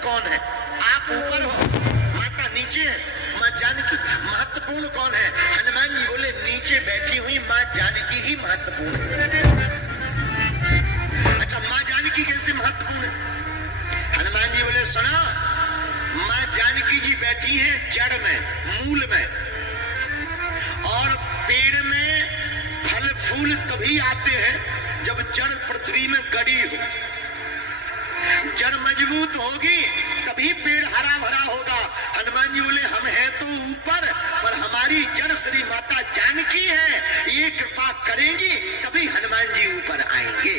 कौन है? आप ऊपर हो, माता नीचे है, माँ जानकी। महत्वपूर्ण कौन है? हनुमान जी बोले नीचे बैठी हुई माँ जानकी ही महत्वपूर्ण है। अच्छा, माँ जानकी कैसे महत्वपूर्ण है? हनुमान जी बोले सुना, माँ जानकी जी बैठी है जड़ में, मूल में, और पेड़ में फल फूल तभी आते हैं जब जड़ पृथ्वी में गड़ी हो। जड़ मजबूत होगी तभी पेड़ हरा भरा होगा। हनुमान जी बोले हम हैं तो ऊपर, पर हमारी जड़ श्री माता जानकी है, ये कृपा करेंगी तभी हनुमान जी ऊपर आएंगे।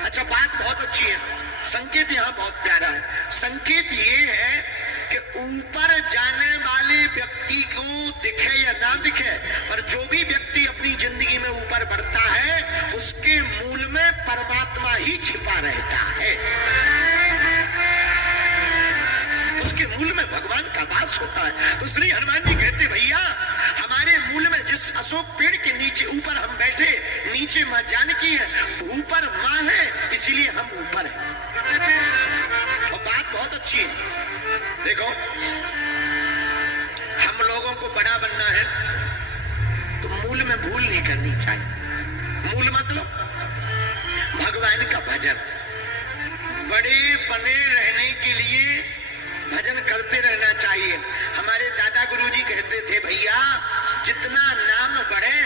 अच्छा, बात बहुत अच्छी है, संकेत यहाँ बहुत प्यारा है। संकेत ये है कि ऊपर जाने वाले व्यक्ति को दिखे या ना दिखे, पर जो भी व्यक्ति अपनी जिंदगी में ऊपर बढ़ता है उसके मूल में परमात्मा ही छिपा रहता है, उसके मूल में भगवान का वास होता है। तो श्री हनुमान जी कहते भैया हमारे मूल में जिस अशोक पेड़ के नीचे ऊपर हम बैठे, नीचे माँ जानकी है, ऊपर माँ है, इसीलिए हम ऊपर हैं। और बात बहुत अच्छी है, देखो हम लोगों को बड़ा बनना है तो मूल में भूल नहीं करनी चाहिए। मूल मतलब भगवान का भजन। बड़े बने रहने के लिए भजन करते रहना चाहिए। हमारे दादा गुरुजी कहते थे भैया जितना नाम बढ़े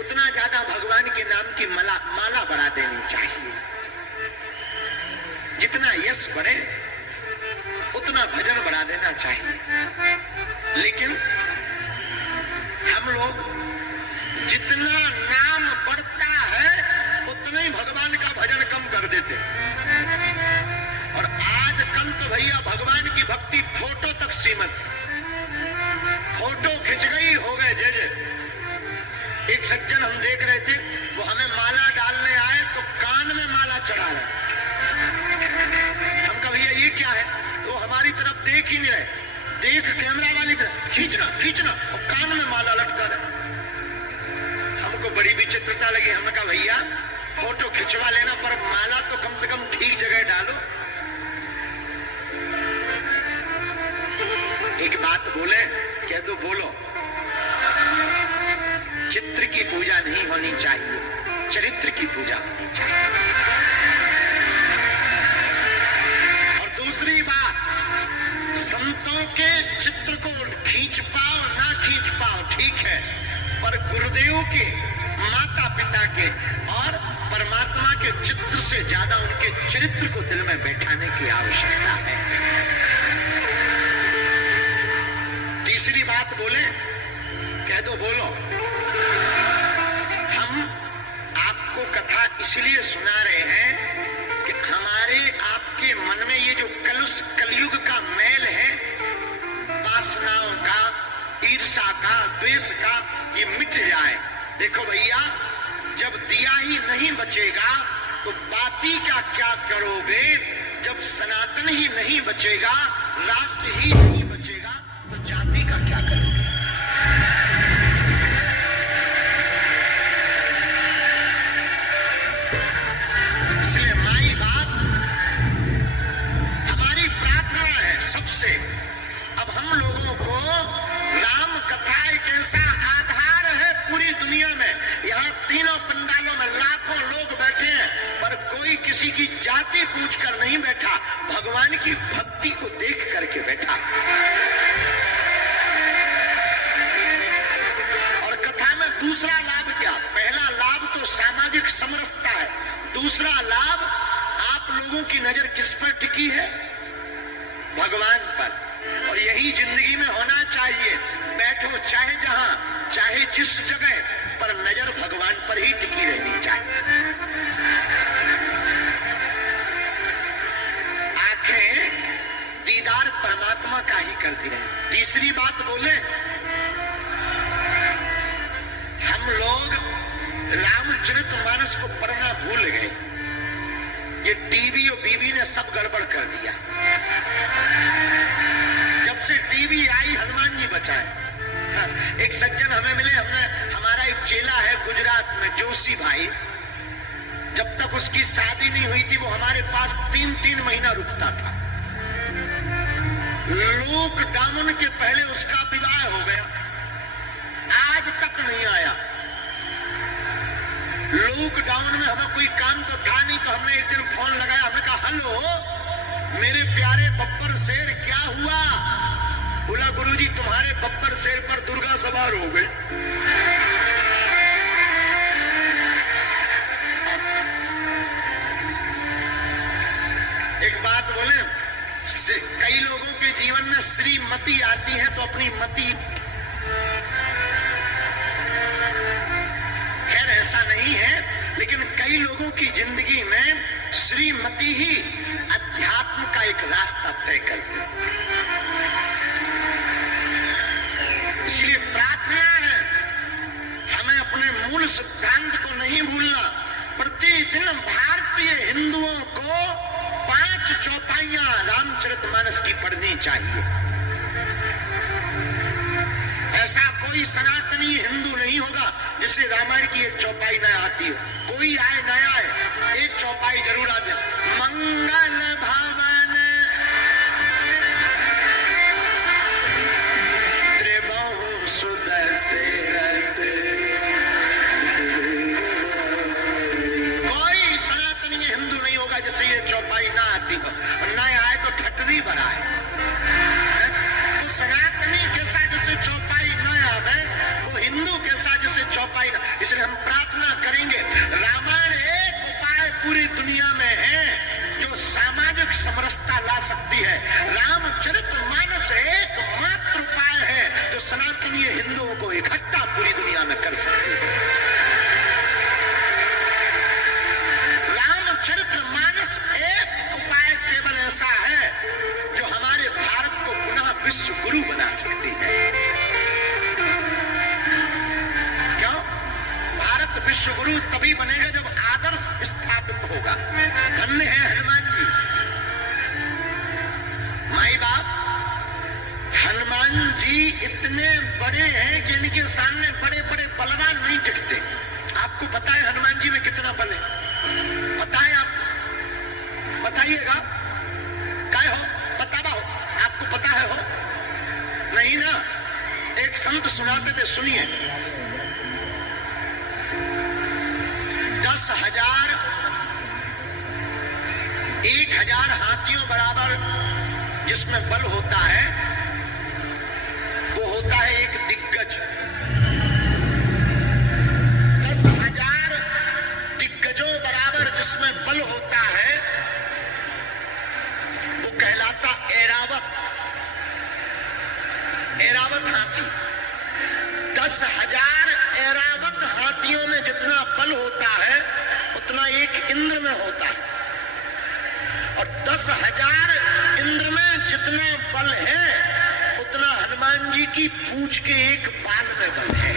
उतना ज्यादा भगवान के नाम की माला बढ़ा देनी चाहिए। जितना यश बढ़े उतना भजन बढ़ा देना चाहिए। लेकिन हम लोग जितना नाम बढ़ता है उतना ही भगवान का भजन कम कर देते। और आजकल तो भैया भगवान की भक्ति फोटो तक सीमित है। फोटो खिंच गई हो गए जय जय। एक सज्जन हम देख रहे थे, वो हमें माला डालने आए तो कान में माला चढ़ा रहे। हम कहा भैया ये क्या है? तो हमारी तरफ देख ही नहीं रहे, देख कैमरा वाली तरफ खींचना खींचना और कान में माला लटका रहे। हमको बड़ी विचित्रता लगी। हमने कहा भैया फोटो खिंचवा लेना, पर माला तो कम से कम ठीक जगह डालो। एक बात बोले, कह दो बोलो, चित्र की पूजा नहीं होनी चाहिए, चरित्र की पूजा होनी चाहिए। और दूसरी बात, संतों के चित्र को खींच पाओ ना खींच पाओ ठीक है, पर गुरुदेव के, माता पिता के और परमात्मा के चित्र से ज्यादा उनके चरित्र को दिल में बैठाने की आवश्यकता है। तीसरी बात बोले, कह दो बोलो, हम आपको कथा इसलिए सुना रहे हैं कि हमारे आपके मन में ये जो कलयुग का मैल है, वासनाओं का, ईर्ष्या का, द्वेष का, ये मिट जाए। देखो भैया जब दिया ही नहीं बचेगा तो बाती का क्या करोगे? जब सनातन ही नहीं बचेगा, राष्ट्र ही नहीं बचेगा, तो जाति का क्या करोगे? इसलिए माई बाप हमारी प्रार्थना है सबसे, अब हम लोगों को राम कथा एक ऐसा आधार है पूरी दुनिया में। यहाँ तीनों पंडालों में लाखों लोग बैठे हैं, पर कोई किसी की जाति पूछकर नहीं बैठा, भगवान की भक्ति को देख करके बैठा। और कथा में दूसरा लाभ क्या? पहला लाभ तो सामाजिक समरसता है, दूसरा लाभ आप लोगों की नजर किस पर टिकी है? भगवान पर। और यही जिंदगी में होना चाहिए। बैठो चाहे जहां, चाहे जिस जगह, पर नजर भगवान पर ही टिकी रहनी चाहिए। आंखें दीदार परमात्मा का ही करती रहे। तीसरी बात बोले, हम लोग रामचरितमानस को पढ़ना भूल गए। ये टीवी और बीवी ने सब गड़बड़ कर दिया। जब से टीवी आई हनुमान जी बचाए। एक सज्जन हमें मिले, हमारा एक चेला है गुजरात में, जोशी भाई, जब तक उसकी शादी नहीं हुई थी वो हमारे पास 3-3 महीना रुकता था। लॉकडाउन के पहले उसका विवाह हो गया, आज तक नहीं आया। लॉकडाउन में हमें कोई काम तो था नहीं, तो हमने एक दिन फोन लगाया, हमने कहा हेलो मेरे प्यारे बब्बर शेर क्या हुआ? बोला गुरुजी तुम्हारे बब्बर शेर पर दुर्गा सवार हो गई। एक बात बोले, कई लोगों के जीवन में श्रीमती आती है तो अपनी मति, खैर ऐसा नहीं है, लेकिन कई लोगों की जिंदगी में श्रीमती ही अध्यात्म का एक रास्ता तय करती है। इसलिए प्रार्थना है हमें अपने मूल सिद्धांत को नहीं भूलना। प्रतिदिन भारतीय हिंदुओं को 5 चौपाइयां रामचरितमानस की पढ़नी चाहिए। ऐसा कोई सनातनी हिंदू नहीं होगा जिसे रामायण की एक चौपाई न आती हो। कोई आए न आए, एक चौपाई जरूर आ जाए। मंगल भवन त्रिभुवन सुदशरथ, कोई सनातनी हिंदू नहीं होगा जिसे ये चौपाई ना आती हो, और न आए तो ठटनी बनाए। तो सनातनी के साथ जिसे चौपाई न याद है, वो हिंदू के साथ जिसे चौपाई न, इसलिए हम प्रार्थना करेंगे रामायण एक उपाय पूरी दुनिया में है जो सामाजिक समरसता ला सकती है। रामचरितमानस एकमात्र उपाय है जो सनातनी हिंदुओं को इकट्ठा पूरी दुनिया में कर सकती है। रामचरितमानस एक उपाय केवल ऐसा है जो हमारे भारत को पुनः विश्व गुरु बना सकती है। क्यों? भारत विश्व गुरु तभी बनेगा जब आदर्श स्थापित होगा। धन्य है हनुमान जी, माई बाप। हनुमान जी इतने बड़े हैं कि इनके सामने बड़े बड़े बलवान नहीं टिकते। आपको पता है हनुमान जी में कितना बल है? पता है आपको? बताइएगा। क्या हो? बतावा हो? आपको पता है हो? नहीं ना? एक संत सुनाते थे, सुनिए। 10,000 1,000 हाथियों बराबर जिसमें बल होता है वो होता है एक दिग्गज। 10,000 दिग्गजों बराबर जिसमें बल होता है वो कहलाता ऐरावत। ऐरावत हाथी। 10,000 ऐरावत हाथियों में जितना बल होता है उतना एक इंद्र में होता है, और 10,000 इंद्र में जितना बल है उतना हनुमान जी की पूंछ के एक बाल में बल है।